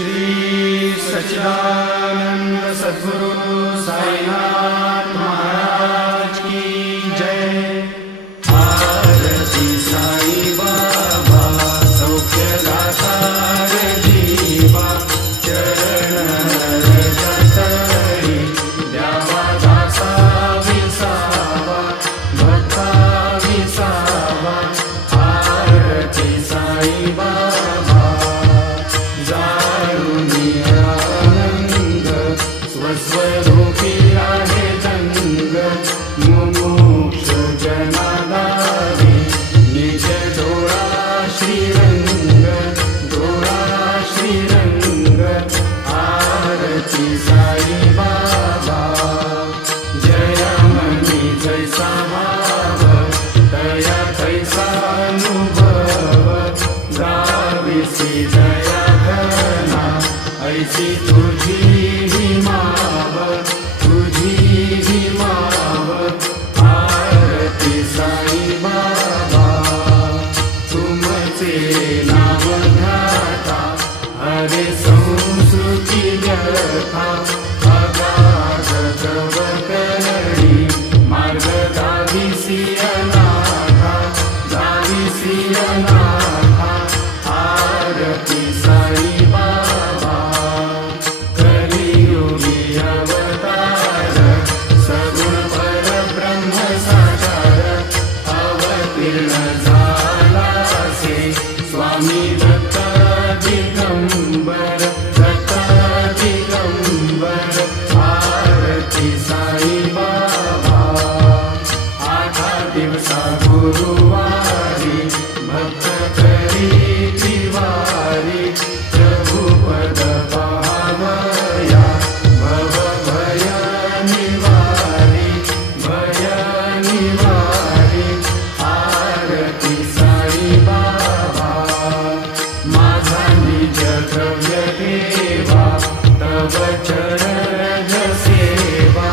श्री सच्चिदानंद सद्गुरु साईनाथ महाराज की जय। आरती साई बाबा सौख्यदाता जीवा, चरण रजतरी द्यावा दासा विसावा, भक्ता विसावा। आरती साई बाबा स्वस्वरूपी आहे जंग, मुमुक्ष जनालावी निज डोळा श्रीरंग, डोळा श्रीरंग। आरती साई बाबा जय मनी जैसा भाव, दया तैसा अनुभव। गाविसी दया घना ऐसी तुझी माव, तुझी ही माव। आरती साई बाबा तुमचे नाव ध्याता, हरे संस्कृती व्यथा। अगाध तव करणी मार्ग दाविसी अनाथा, दाविसी अनाथा। आरती साई बाबा कलियुगी अवतार, सगुण परब्रह्म साकार। अवतीर्ण झालासे स्वामी दत्त दिगंबर, दत्त दिगंबर। आरती साई बाबा आठा दिवसा गुरुवारी, भक्त करी तिवारी। प्रभुपद पावया भव भय निवारी, भय निवारी। आरती साई बाबा माझा निज द्रव्य देवा, तव चरण सेवा।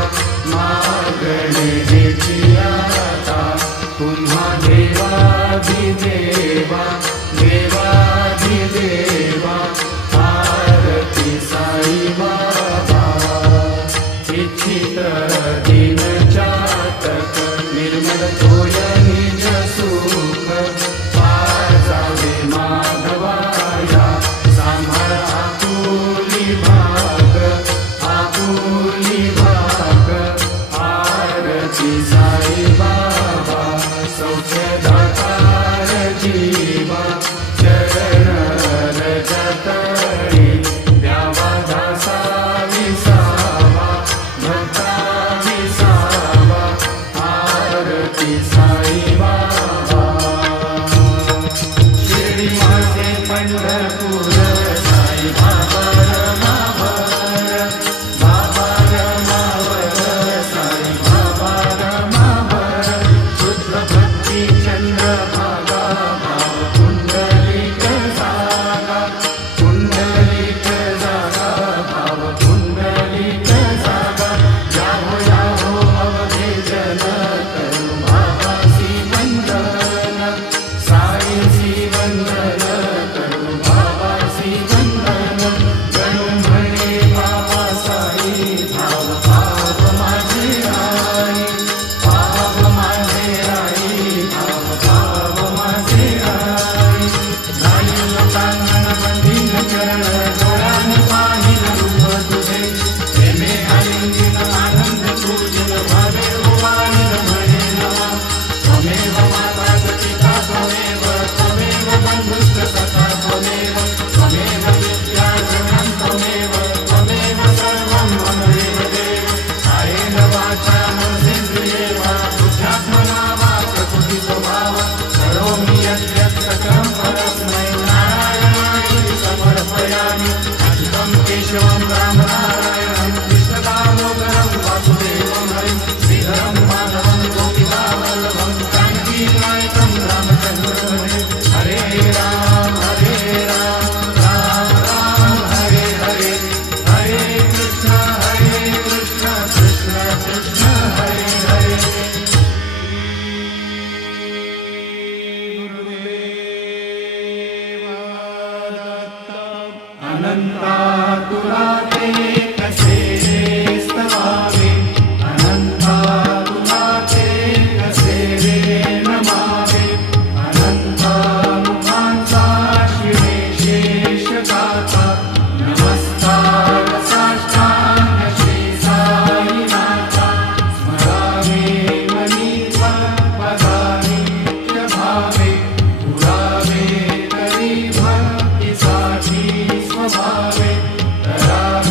मागणे देची आता तुम्हा देवाधिदेवा, देवाधिदेवा। आरती साई बाबा इच्छित दिन चातक, निर्मल तोय निज सुख। पाजावे माधवाया सांभाळ आपुली भाग, आपुली भाग। आरती साई बाबा सौख्यदाता जीवा, चरण रजतरी द्यावा दासा विसावा, भक्ता विसावा। आरती साई बाबा शिर्डी माझे पंढरपूर, साई बाबा रमावर, बाबा रमावर, साई बाबा रमावर। शुद्ध भक्ती चंद्रभागा, भाव पुंडलिक जागा, पुंडलिक जागा, भाव पुंडलिक जागा। याहो याहो अवघे जन, करू बाबासी वंदन, साईसी वंदन, करू बाबासी वंदन। गणू म्हणे बाबा साई, भाव भाव माझे आई, भाव माझे आई, भाव भाव माझे आई। जाईल लोकांगण बंधीन चरण, डोळ्याने पाहिन रूप तुझे। प्रेमे आलिंगन आनंद पूजन, भावे गोवाळीन म्हणे नवा। त्वमेव माता पिता त्वमेव, त्वमेव बंधुश्च सखा त्वमेव। त्वमेव विद्या जगं त्वमेव, त्वमेव सर्वं मम देव देव। कायेन वाचा मनसेन्द्रिये वा, बुद्ध्यात्मना वा प्रकृति स्वभाव। करोमि यद्यत् सकलं परस्मै नारायणाय समर्पयामि। अच्युतं केशवं रामनारायणं, कृष्णदामोदरं वासुदेवं हरिं। श्रीधरं माधवं गोपिकावल्लभं, जानकीनायकं रामचन्द्रं भजे। हरे राम अनंता तुला ते कसे रे स्तवावे अनंता तुला ते कसे रे नमावे अनंता मुखांचा शिवे शेष गाता नमस्कार साष्टांग श्री साईनाथा स्मरावे मनी पदानी भावे पुरावे तरी भक्तीसाठी स्वभावे करावे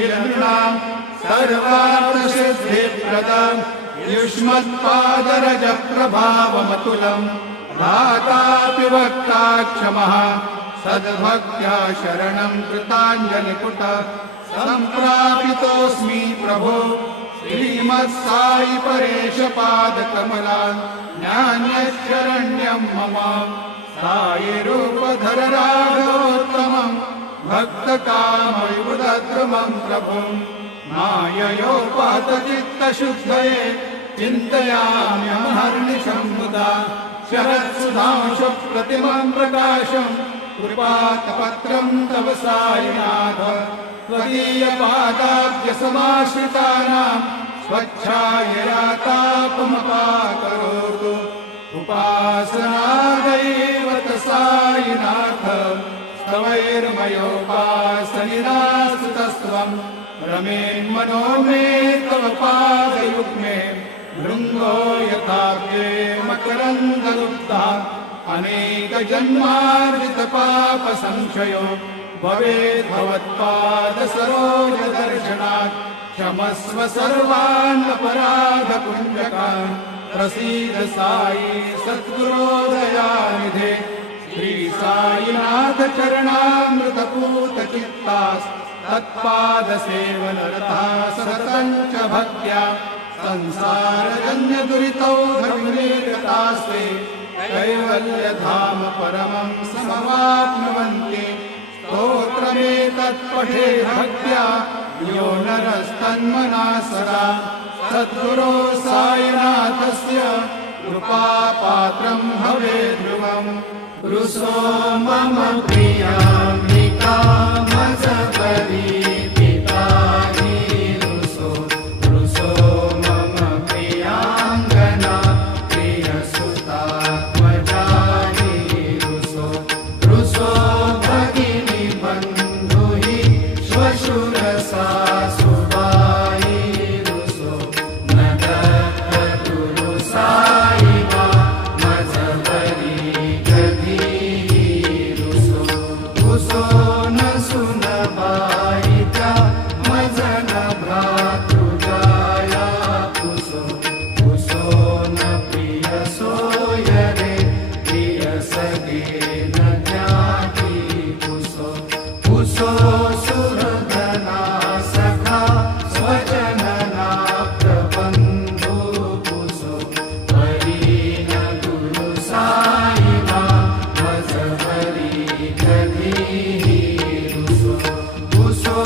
किल नृणाम् सर्वार्थसिद्धिप्रदम् युष्मत्पादरजप्रभावमतुलम् धातापि वक्ता क्षमः सद्भक्त्या शरणं कृताञ्जलिपुट सम्प्रापितोऽस्मि प्रभो श्रीमत्साई परेशपादकमला नान्यशरण्यं मम साई रूपधर राघवोत्तमं भक्तकामविबुधद्रुमं प्रभुं माययोपहतचित्तशुद्धये चिन्तयाम्यहर्निशं मुदा शरत्सुधांशुप्रतिमं प्रकाशं कृपातपत्रं तव साईनाथ त्वदीयपादाब्जसमाश्रितानां स्वच्छायया तापमपाकरोतु उपासनादैवत साईनाथ स्तवैर्मयोपासनिरास्तुतस्त्वं रमेन्मनो मे तव पादयुग्मे भृङ्गो यथाब्जे मकरन्दलुब्धा अनेकजन्मार्जितपापसंशयो भवेत् भवत्पादसरोजदर्शनात् क्षमस्व सर्वान् अपराधपुञ्जकान् प्रसीद साई सद्गुरो दयानिधे श्री साईनाथ चरणामृतपूतचित्तास् तत्पादसेवनरता सततं च भक्त्या संसारजन्यदुरितौ धर्मनिर्गतास्ते कैवल्यधाम परमं समवाप्नुवन्ति स्तोत्रमेतत्पठे भक्त्या यो नरस्तन्मना सदा सद्गुरो साईनाथस्य कृपापात्रं भवेत् ध्रुवम् रुसो मम प्रियाम्बिका मजबरी पिताहि रुसो रुसो मम प्रियाङ्गना प्रियसुता त्वजाहि रुसो रुसो भगिनी बन्धुहि श्वशुरसासुबायि रुसो न दत्तगुरु साई मा मजबरी रुसो न सुनबाईता मजन भ्रातृजाया कुसो कुसो न प्रिय सोयरे प्रिय सगे न ज्ञाति कुसो कुसो सुरधना सखा स्वजनना प्रबन्धु कुसो परीन गुरु साई मा मजबरी कुसो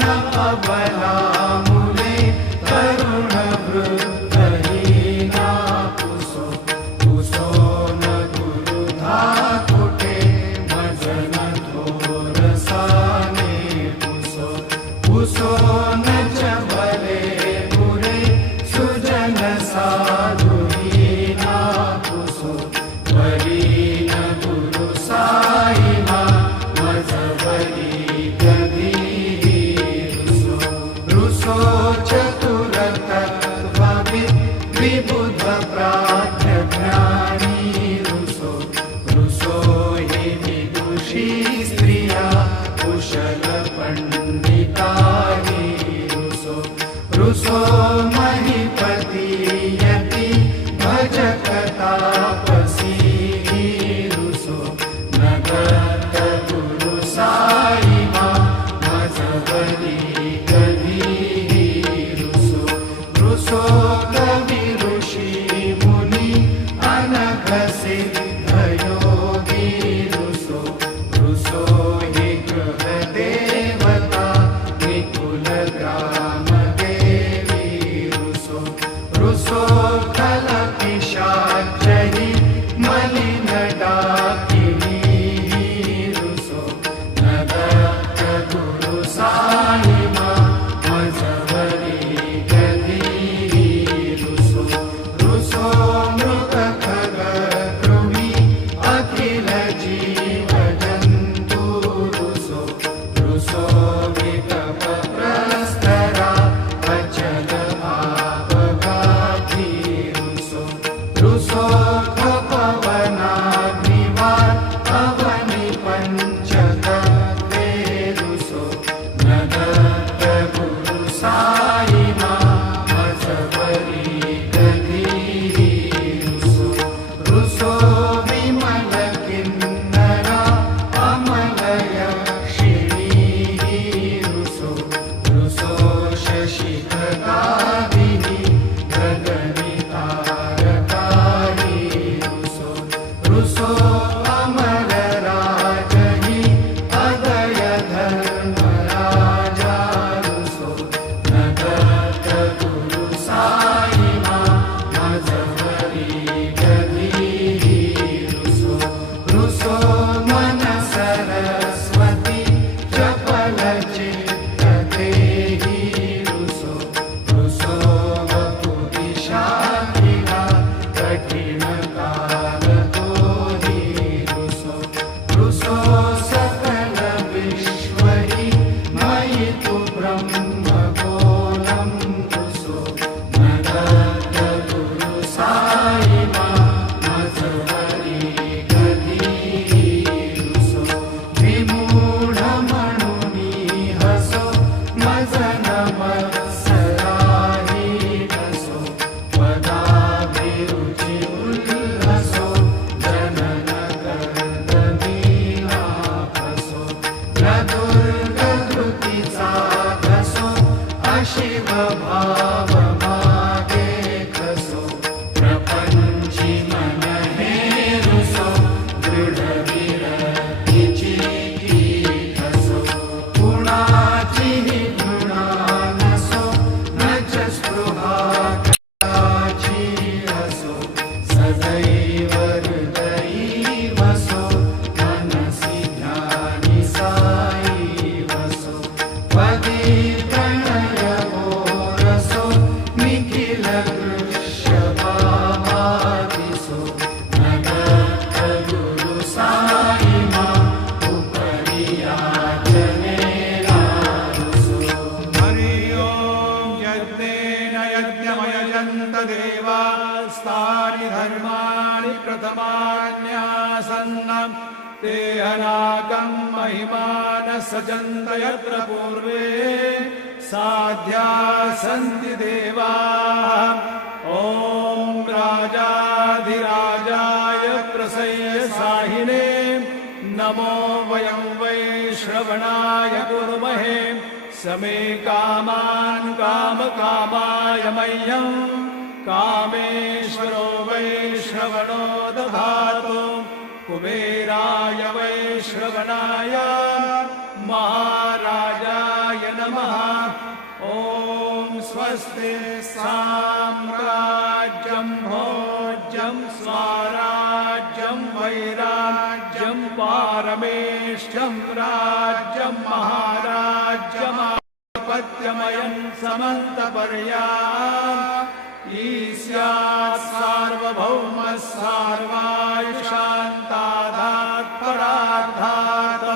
न अबला मुले तरुण वृद्धहीना कुसो कुसो न गुरु धाकुटे मजन थोरसाने कुसो कुसो न चबले बुरे सुजन साधुहीना कुसो वरीन गुरु साई मा मजबरी रुसो चतुरतत्त्वविद् विबुध प्राज्ञ ज्ञानी रुसो रुसो हि विदुषी स्त्रिया कुशल पंडितानि रुसो रुसो महीपति यति भजक तापसी रुसो न दत्त गुरु साई मा मजबरी रुसो कवि ऋषि मुनि अनघ सिद्ध योगी रुसो रुसो हि गृह देवता निकुल ग्राम देवी रुसो रुसो खल पिशाचहि मलिन डाकिनी रुसो न दत्त गुरु साई मा मजबरी रुसो मृत खग कृमि अखिल जीव जन्तु ते अनागं महिमानः सजन्त यत्र पूर्वे साध्या सन्ति देवाः ॐ राजाधिराजाय प्रसय्यसाहिने नमो वयं वै श्रवणाय कुर्महे समे कामान् कामकामाय मह्यं कामेश्वरो वै श्रवणो दधातु कुबेराय वै श्रवणाय महाराजाय नमः ॐ स्वस्ति साम्राज्यं भोज्यं स्वराज्यं वैराज्यं पारमेष्ठ्यं राज्यं महाराज्यमाधिपत्यमयं समन्तपर्याम् ईस्यात् सार्वभौमः सार्वायुषान्तादात् परार्धात्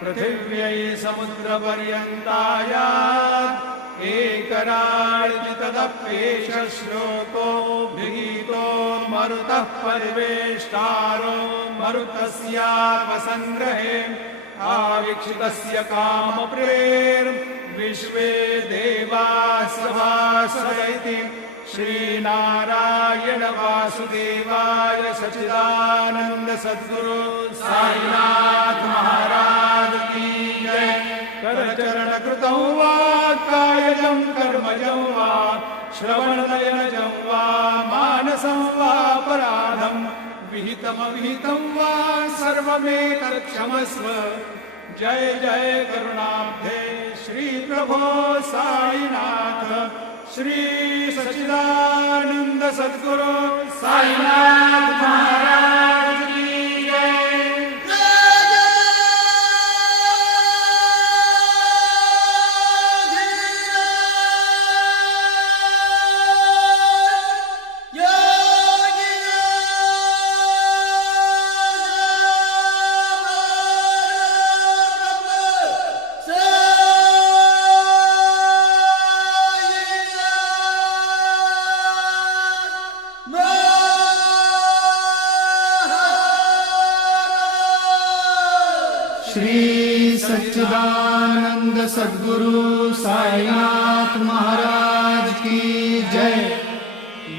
पृथिव्यै समुद्रपर्यन्तायात् एकराळि तदप्येष श्लोको विहितो मरुतः परिवेष्टारो मरुतस्यापसङ्ग्रहे आवीक्षितस्य कामप्रेर्विश्वे देवाः सभासयति श्रीनारायण वासुदेवाय सच्चिदानंद सद्गुरु साईनाथ महाराज की जय। करचरण कृतं वा कायजं कर्मजं वा श्रवणनयनजं वा मानसं वा अपराधं विहितमविहितं वा सर्वमेतत्क्षमस्व। जय जय करुणाब्धे श्री प्रभो साईनाथ श्री सच्चिदानंद सद्गुरु साईनाथ महाराज की जय। श्री सच्चिदानंद सद्गुरु साईनाथ महाराज की जय।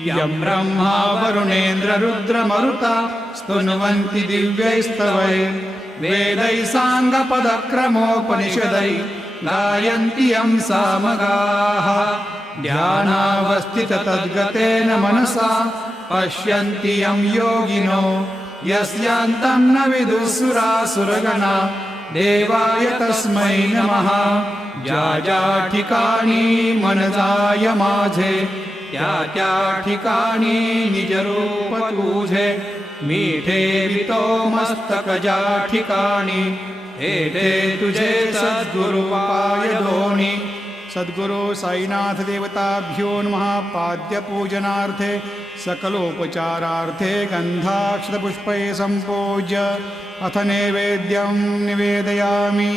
यं ब्रह्मा वरुणेन्द्र रुद्र मरुता स्तुन्वन्ति दिव्यैस्तवैः वेदैः साङ्गपदक्रमोपनिषदैः गायन्ति यं सामगाः ध्यानावस्थिततद्गतेन मनसा पश्यन्ति यं योगिनो यस्यान्तं न विदुःसुरासुरगणा देवाय तस्मै नमः। ज्या ज्या ठिकाणी मन जाय माझे त्या त्या ठिकाणी निज रूप तुझे मीठे वितो मस्तक ज्या ठिकाणी तेथे तुझे सद्गुरु पाय दोनी। सद्गुरु साईनाथ देवताभ्यो नमः। पाद्य पूजनार्थे सकलोपचारार्थे गन्धाक्षतपुष्पैः सम्पूज्य अथ नैवेद्यं निवेदयामि।